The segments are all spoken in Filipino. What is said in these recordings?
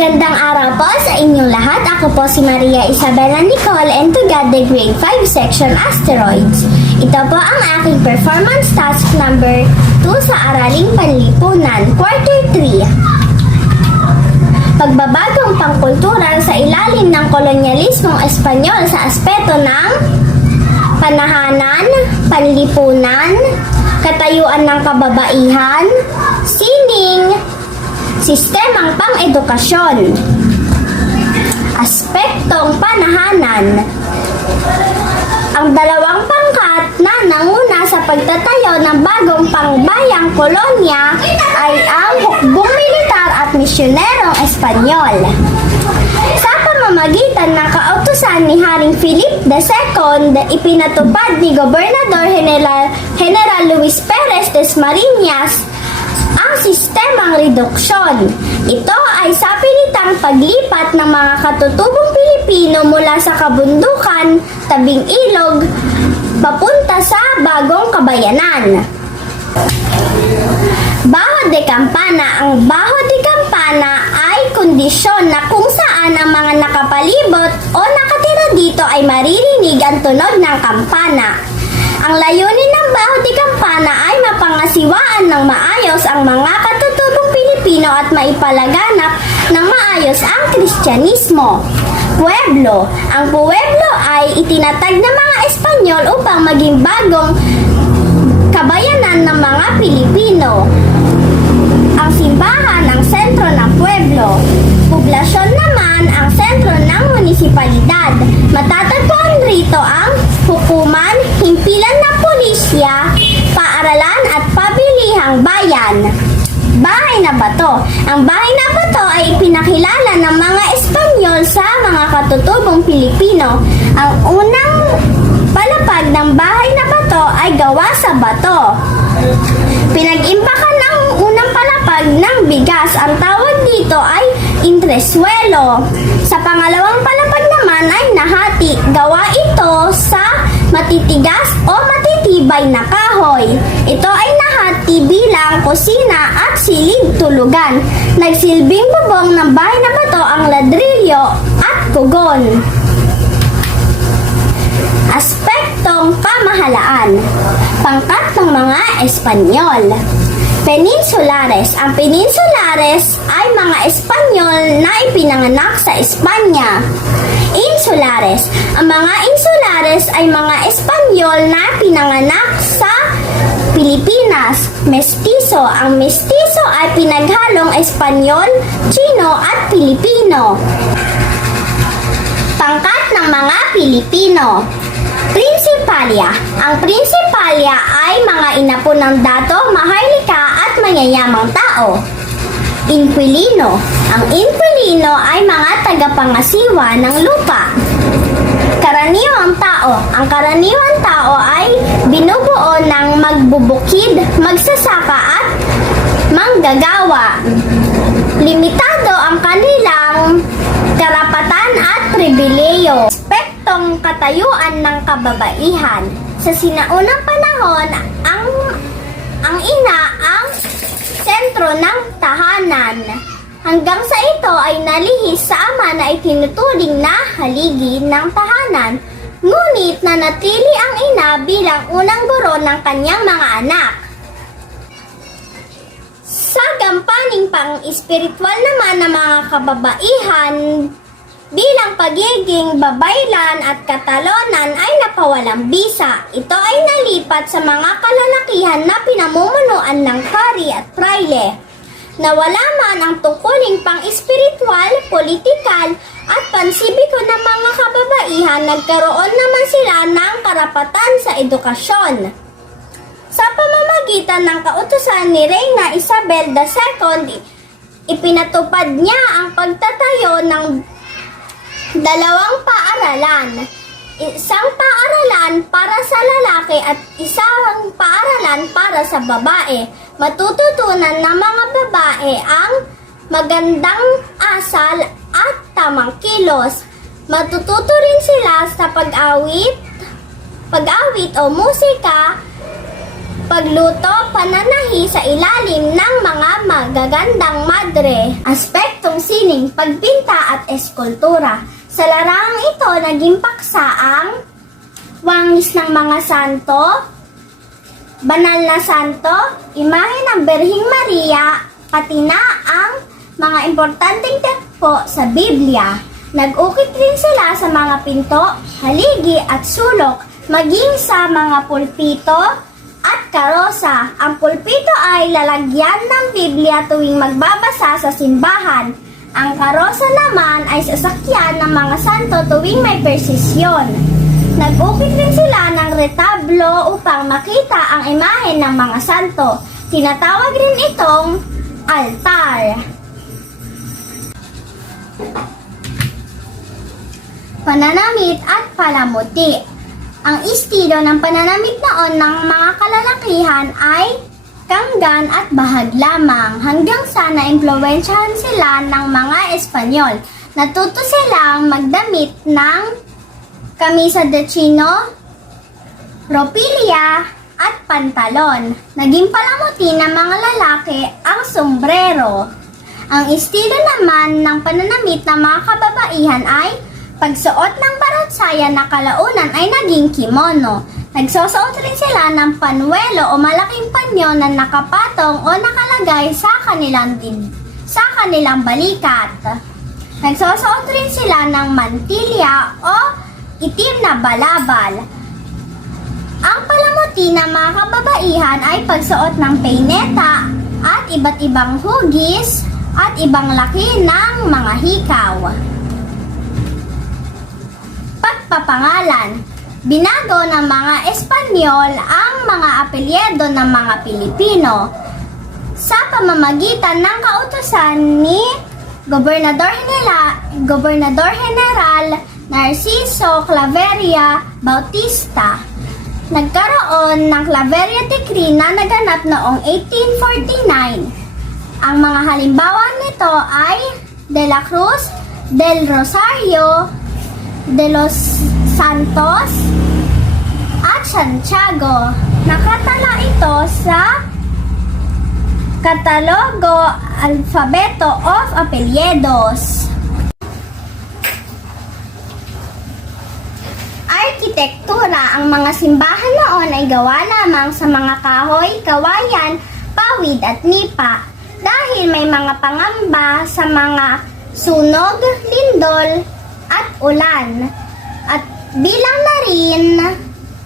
Magandang araw po sa inyong lahat. Ako po si Maria Isabela Nicole and together grade 5 section Asteroids. Ito po ang aking performance task number 2 sa Araling Panlipunan, quarter 3. Pagbabagong pangkultural sa ilalim ng kolonyalismong Espanyol sa aspeto ng panahanan, panlipunan, katayuan ng kababaihan, sining, sistemang pang-edukasyon, aspektong panahanan. Ang dalawang pangkat na nanguna sa pagtatayo ng bagong pangbayang kolonya ay ang hukbong militar at misyonerong Espanyol. Sa pamamagitan ng kautusan ni Haring Felipe II, ipinatupad ni Gobernador General Luis Perez Dasmariñas ang sistemang reduksyon. Ito ay sa pilitang paglipat ng mga katutubong Pilipino mula sa kabundukan, tabing ilog, papunta sa bagong kabayanan. Baho de Campana. Ang Baho de Campana ay kondisyon na kung saan ang mga nakapalibot o nakatira dito ay maririnig ang tunog ng kampana. Ang layunin ng Baho de Campana ay mapangasiwaan ng maayos ang mga katutubong Pilipino at maipalaganap ng maayos ang Kristyanismo. Pueblo. Ang pueblo ay itinatag ng mga Espanyol upang maging bagong kabayanan ng mga Pilipino. Ang simbahan ang sentro ng pueblo. Poblasyon naman ang sentro ng munisipalidad. Matatagpuan rito ang hukuman, himpilan ng pulisya, paaralan at pabilihang bayan. Bahay na Bato. Ang Bahay na Bato ay ipinakilala ng mga Espanyol sa mga katutubong Pilipino. Ang unang palapag ng Bahay na Bato ay gawa sa bato. Pinag-imbakan ang unang palapag ng bigas. Ang tawag dito ay intresuelo. Sa pangalawang palapag naman ay nahati. Gawa ito sa matitigas o matitibay na kahoy. Ito ay nahati bilang kusina at silid tulugan. Nagsilbing bubong ng Bahay na Bato ang ladrilyo at kugon. Aspektong pamahalaan. Pangkat ng mga Espanyol. Peninsulares. Ang Peninsulares ay mga Espanyol na ipinanganak sa Espanya. Insulares. Ang mga Insulares ay mga Espanyol na pinanganak sa Pilipinas. Mestizo. Ang mestizo ay pinaghalong Espanyol, Chino at Pilipino. Pangkat ng mga Pilipino. Prinsipalya. Ang prinsipalya ay mga inapo ng dato, maharlika at mayayamang tao. Inquilino. Ang inquilino ay mga tagapangasiwa ng lupa. Karaniwang tao. Ang karaniwang tao ay binubuo ng magbubukid, magsasaka at manggagawa. Limitado ang kanilang karapatan at pribileyo. Aspektong katayuan ng kababaihan. Sa sinaunang panahon, ang ina ang sentro ng tahanan. Hanggang sa ito ay nalihis sa ama na itinuturing na haligi ng tahanan. Ngunit nanatili ang ina bilang unang guro ng kanyang mga anak. Sa gampaning pang-espiritual naman ng mga kababaihan, bilang pagiging babaylan at katalonan ay napawalang bisa. Ito ay nalipat sa mga kalalakihan na pinamumunuan ng pari at praile. Nawala man ang tungkuling pang-espiritual, politikal at pansibiko ng mga kababaihan, nagkaroon naman sila ng karapatan sa edukasyon. Sa pamamagitan ng kautusan ni Reyna Isabel II, ipinatupad niya ang pagtatayo ng dalawang paaralan. Isang paaralan para sa lalaki at isang paaralan para sa babae. Matututunan ng mga babae ang magandang asal at tamang kilos. Matututo rin sila sa pag-awit o musika Pagluto, pananahi sa ilalim ng mga magagandang madre. Aspektong sining, pagpinta at eskultura. Sa larangang ito, naging paksa ang wangis ng mga santo, banal na santo, imahe ng Birheng Maria, pati na ang mga importanteng tekpo sa Biblia. Nag-ukit rin sila sa mga pinto, haligi at sulok, maging sa mga pulpito at karosa. Ang pulpito ay lalagyan ng Biblia tuwing magbabasa sa simbahan. Ang karosa naman ay sasakyan ng mga santo tuwing may persisyon. Nag-ukit rin sila ng retablo upang makita ang imahe ng mga santo. Tinatawag rin itong altar. Pananamit at palamuti. Ang estilo ng pananamit noon ng mga kalalakihan ay kanggan at bahag lamang hanggang sa naimpluwensyahan sila ng mga Espanyol. Natuto silang magdamit ng kamisa de chino, ropilya at pantalon. Naging palamuti ng mga lalaki ang sombrero. Ang estilo naman ng pananamit ng mga kababaihan ay pagsuot ng baratsaya na kalaunan ay naging kimono. Nagsusuot rin sila ng panuelo o malaking panyo na nakapatong o nakalagay sa kanilang balikat. Nagsusuot rin sila ng mantilya o itim na balabal. Ang palamuti ng mga kababaihan ay pagsuot ng peineta at iba't ibang hugis at ibang laki ng mga hikaw. Pagpapangalan. Binago ng mga Espanyol ang mga apelyido ng mga Pilipino sa pamamagitan ng kautusan ni Gobernador General Narciso Claveria Bautista. Nagkaroon ng Claveria Decree na naganap noong 1849. Ang mga halimbawa nito ay De la Cruz, Del Rosario, De los Santos at Santiago. Nakatala ito sa Katalogo Alfabeto of Apelyidos. Arkitektura. Ang mga simbahan noon ay gawa lamang sa mga kahoy, kawayan, pawid at nipa. Dahil may mga pangamba sa mga sunog, lindol at ulan. At bilang na rin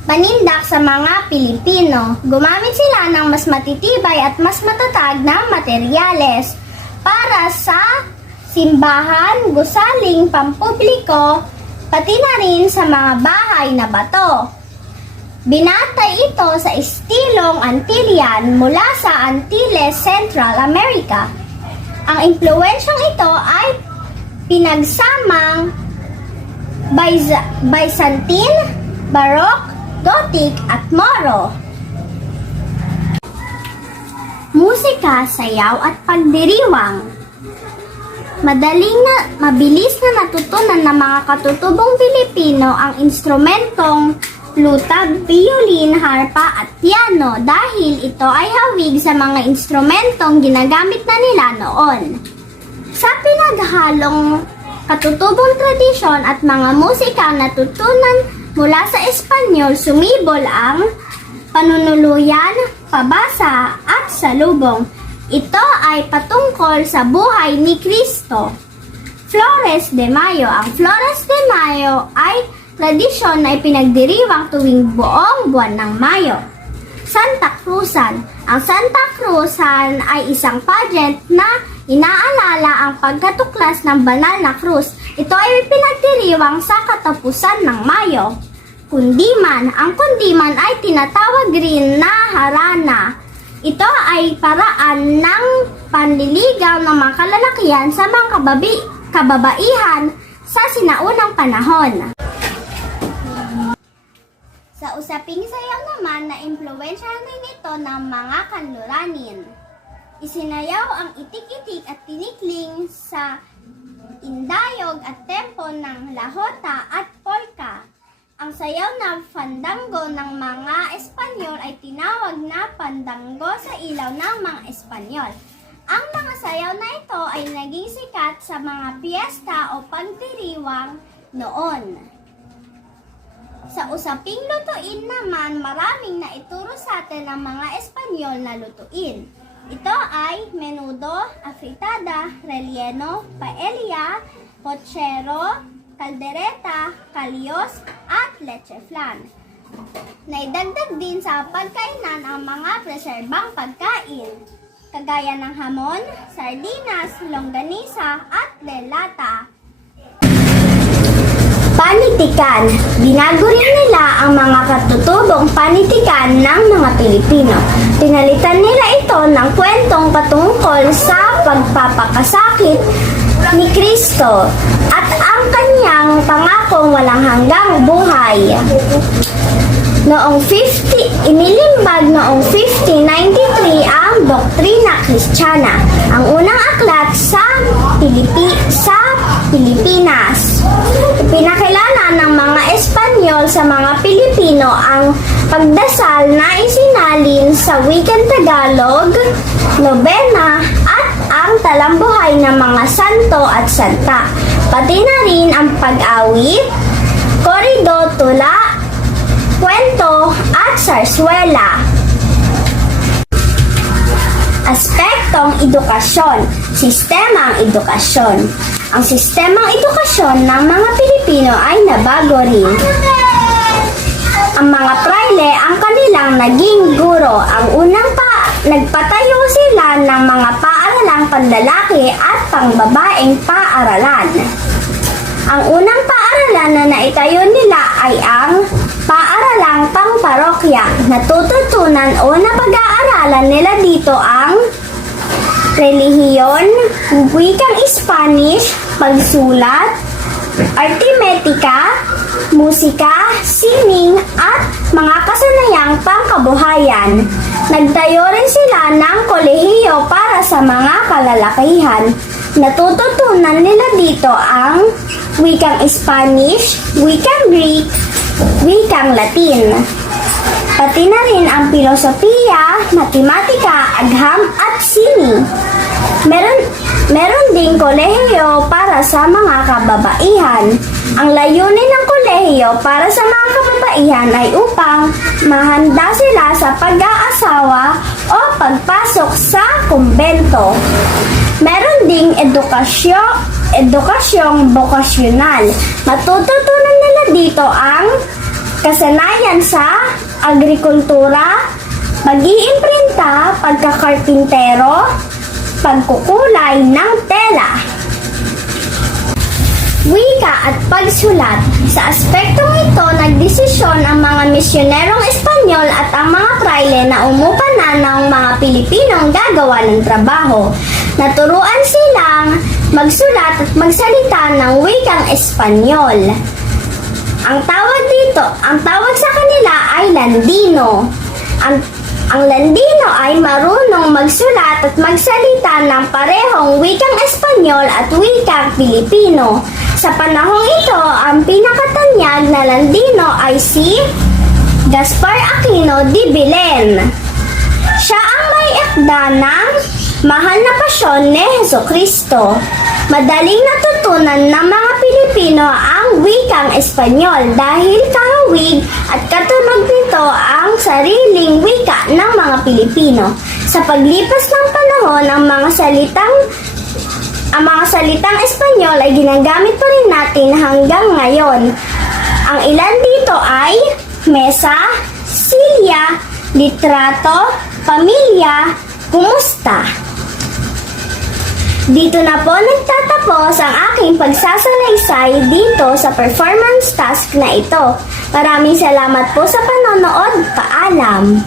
panindak sa mga Pilipino. Gumamit sila ng mas matitibay at mas matatag na materyales para sa simbahan, gusaling, pampubliko, pati na rin sa mga bahay na bato. Binatay ito sa estilong Antillian mula sa Antilles, Central America. Ang impluwensyang ito ay pinagsamang Byzantine, Baroque, Gothic at Moro. Musika, sayaw at pagdiriwang. Mabilis na natutunan ng mga katutubong Pilipino ang instrumentong luta, violin, harpa at piano dahil ito ay hawig sa mga instrumentong ginagamit na nila noon. Sa pinaghalong katutubong tradisyon at mga musika natutunan mula sa Espanyol, sumibol ang panunuluyan, pabasa at salubong. Ito ay patungkol sa buhay ni Cristo. Flores de Mayo. Ang Flores de Mayo ay tradisyon na ipinagdiriwang tuwing buong buwan ng Mayo. Santa Cruzan. Ang Santa Cruzan ay isang pageant na inaalala ang pagkatuklas ng banal na krus. Ito ay pinagdiriwang sa katapusan ng Mayo. Kundiman. Ang kundiman ay tinatawag rin na harana. Ito ay paraan ng panliligaw ng mga kalalakihan sa mga kababaihan sa sinaunang panahon. Sa usaping sayaw naman na impluwensyahan rin ito ng mga kanluranin. Isinayaw ang itik-itik at tinikling sa indayog at tempo ng lahota at polka. Ang sayaw na fandango ng mga Espanyol ay tinawag na pandango sa ilaw ng mga Espanyol. Ang mga sayaw na ito ay naging sikat sa mga piyesta o pagdiriwang noon. Sa usaping lutuin naman, maraming naituro sa atin ng mga Espanyol na lutuin. Ito ay menudo, afritada, relleno, paella, pochero, caldereta, kalyos, at leche flan. Naidagdag din sa pagkainan ang mga preserbang pagkain, kagaya ng hamon, sardinas, longganisa, at delata. Panitikan. Binago rin nila ang mga katutubong panitikan ng mga Pilipino. Pinalitan nila ito ng kwentong patungkol sa pagpapakasakit ni Kristo at ang kanyang pangakong walang hanggang buhay. Inilimbag noong 1593 ang Doktrina Kristiyana, ang unang aklat sa Pilipinas. Pinakilala ng mga Espanyol sa mga Pilipino ang pagdasal na isinalin sa wikang Tagalog, nobena at ang talambuhay ng mga santo at santa, pati na rin ang pag-awit, korido, tula, kwento at sarswela. Aspektong edukasyon, sistemang edukasyon. Ang sistemang edukasyon ng mga Pilipino ay nabago rin. Ang mga praile ang kanilang naging guro. Ang unang nagpatayo sila ng mga paaralang panlalaki at pangbabaeng paaralan. Ang unang paaralan na naitayo nila ay ang paaralang pangparokya. Natututunan o napag-aaralan nila dito ang relihiyon, wikang Spanish, pagsulat, arithmetika, musika, sining, at mga kasanayang pangkabuhayan. Nagtayo rin sila ng kolehiyo para sa mga kalalakihan. Natututunan nila dito ang wikang Spanish, wikang Greek, wikang Latin. Pati na rin ang filosofiya, matematika, agham at sining. Meron ding kolehiyo para sa mga kababaihan. Ang layunin ng kolehiyo para sa mga kababaihan ay upang mahanda sila sa pag-aasawa o pagpasok sa kumbento. Meron ding edukasyong bokasyonal. Matututunan nila dito ang kasanayan sa agrikultura, pag-iimprinta, pagkakarpintero, pagkukulay ng tela. Wika at pagsulat. Sa aspektong ito, nagdesisyon ang mga misyonerong Espanyol at ang mga praile na umupa na ng mga Pilipinong gagawa ng trabaho. Naturuan silang magsulat at magsalita ng wikang Espanyol. Ang tawag sa kanila ay Landino. Ang Landino ay marunong magsulat at magsalita ng parehong wikang Espanyol at wikang Pilipino. Sa panahong ito, ang pinakatanyag na Landino ay si Gaspar Aquino de Belen. Siya ang may akda ng Mahal na Pasyon ni Jesucristo. Madaling natutunan ng mga Pilipino ang wikang Espanyol dahil kahawig at katunog nito ang sariling wika ng mga Pilipino. Sa paglipas ng panahon, ang mga salitang Espanyol ay ginagamit pa rin natin hanggang ngayon. Ang ilan dito ay mesa, silya, litrato, pamilya, kumusta. Dito na po nagtatapos ang aking pagsasalaysay dito sa performance task na ito. Maraming salamat po sa panonood. Paalam!